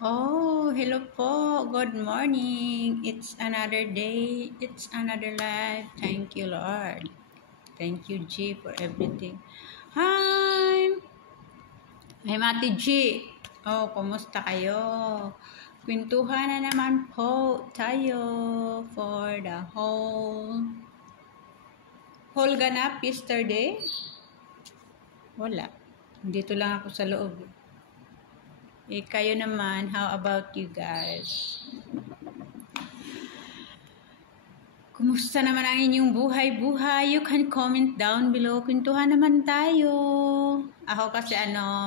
Oh, hello po. Good morning. It's another day. It's another life. Thank you, Lord. Thank you, G, for everything. Hi! I'm Ate G. Oh, kumusta kayo? Kwentuhan na naman po tayo for the whole ganap yesterday. Wala. Dito lang ako sa loob. Kayo naman, how about you guys? Kumusta naman ang inyong buhay-buhay? You can comment down below. Kwentuhan naman tayo. Ako kasi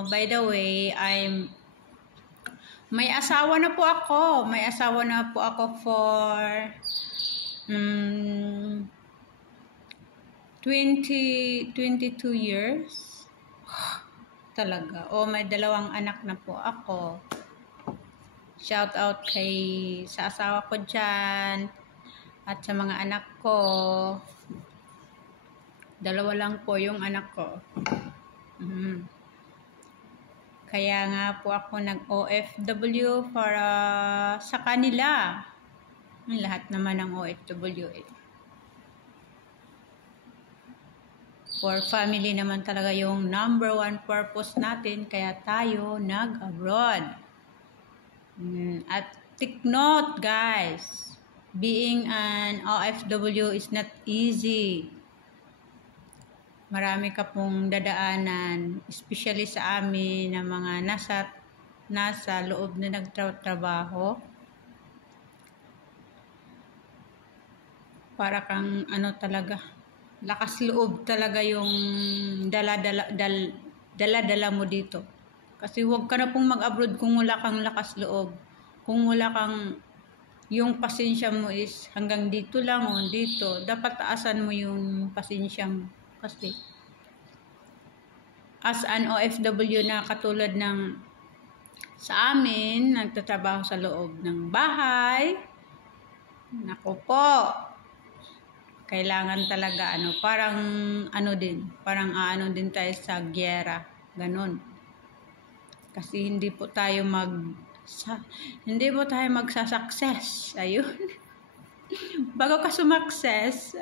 by the way, may asawa na po ako. May asawa na po ako for 22 years. Talaga. May 2 anak na po ako. Shout out sa asawa ko dyan. At sa mga anak ko, 2 lang po yung anak ko. Kaya nga po ako nag-OFW para sa kanila. Lahat naman ng OFW For family naman talaga yung number 1 purpose natin. Kaya tayo nag-abroad. At take note guys. Being an OFW is not easy. Marami ka pong dadaanan, especially sa amin na mga nasa loob na nagtrabaho. Para kang talaga, lakas loob talaga yung dala mo dito. Kasi huwag ka na pong mag-abroad kung wala kang lakas loob. Kung wala kang yung pasensya mo is hanggang dito lang o dito. Dapat taasan mo yung pasensya mo. Kasi as an OFW na katulad ng sa amin, nagtatrabaho sa loob ng bahay. Naku po. Kailangan talaga parang din tayo sa gyera. Ganon. Kasi hindi po tayo magsasucess. Ayun. Bago ka sumakses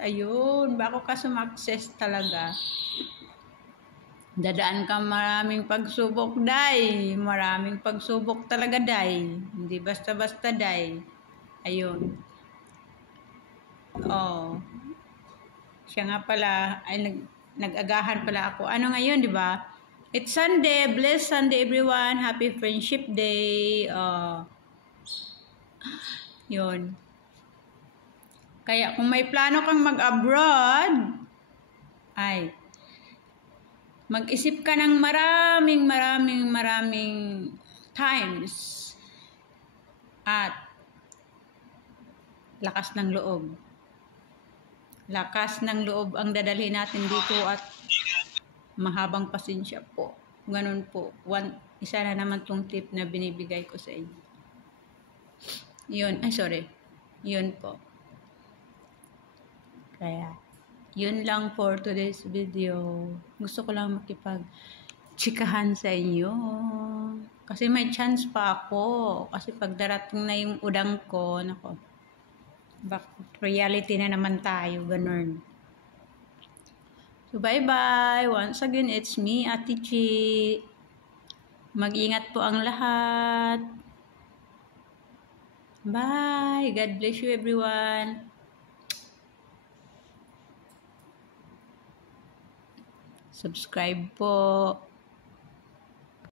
talaga. Dadaan ka maraming pagsubok, day. Maraming pagsubok talaga, day. Hindi basta-basta, day. Ayun. Siya nga pala, nag-agahan pala ako. Ngayon, di ba? It's Sunday. Blessed Sunday, everyone. Happy Friendship Day. Yun. Kaya kung may plano kang mag-abroad, mag-isip ka ng maraming times. At lakas ng loob. Lakas ng loob ang dadalhin natin dito at mahabang pasensya po. Ganun po. Isa na naman tong tip na binibigay ko sa inyo. Yun po. Kaya, yun lang for today's video. Gusto ko lang makipag-chikahan sa inyo. Kasi may chance pa ako. Kasi pag darating na yung udang ko, reality na naman tayo. Ganun. So, bye-bye. Once again, it's me, Ate G. Mag-ingat po ang lahat. Bye. God bless you, everyone. Subscribe po.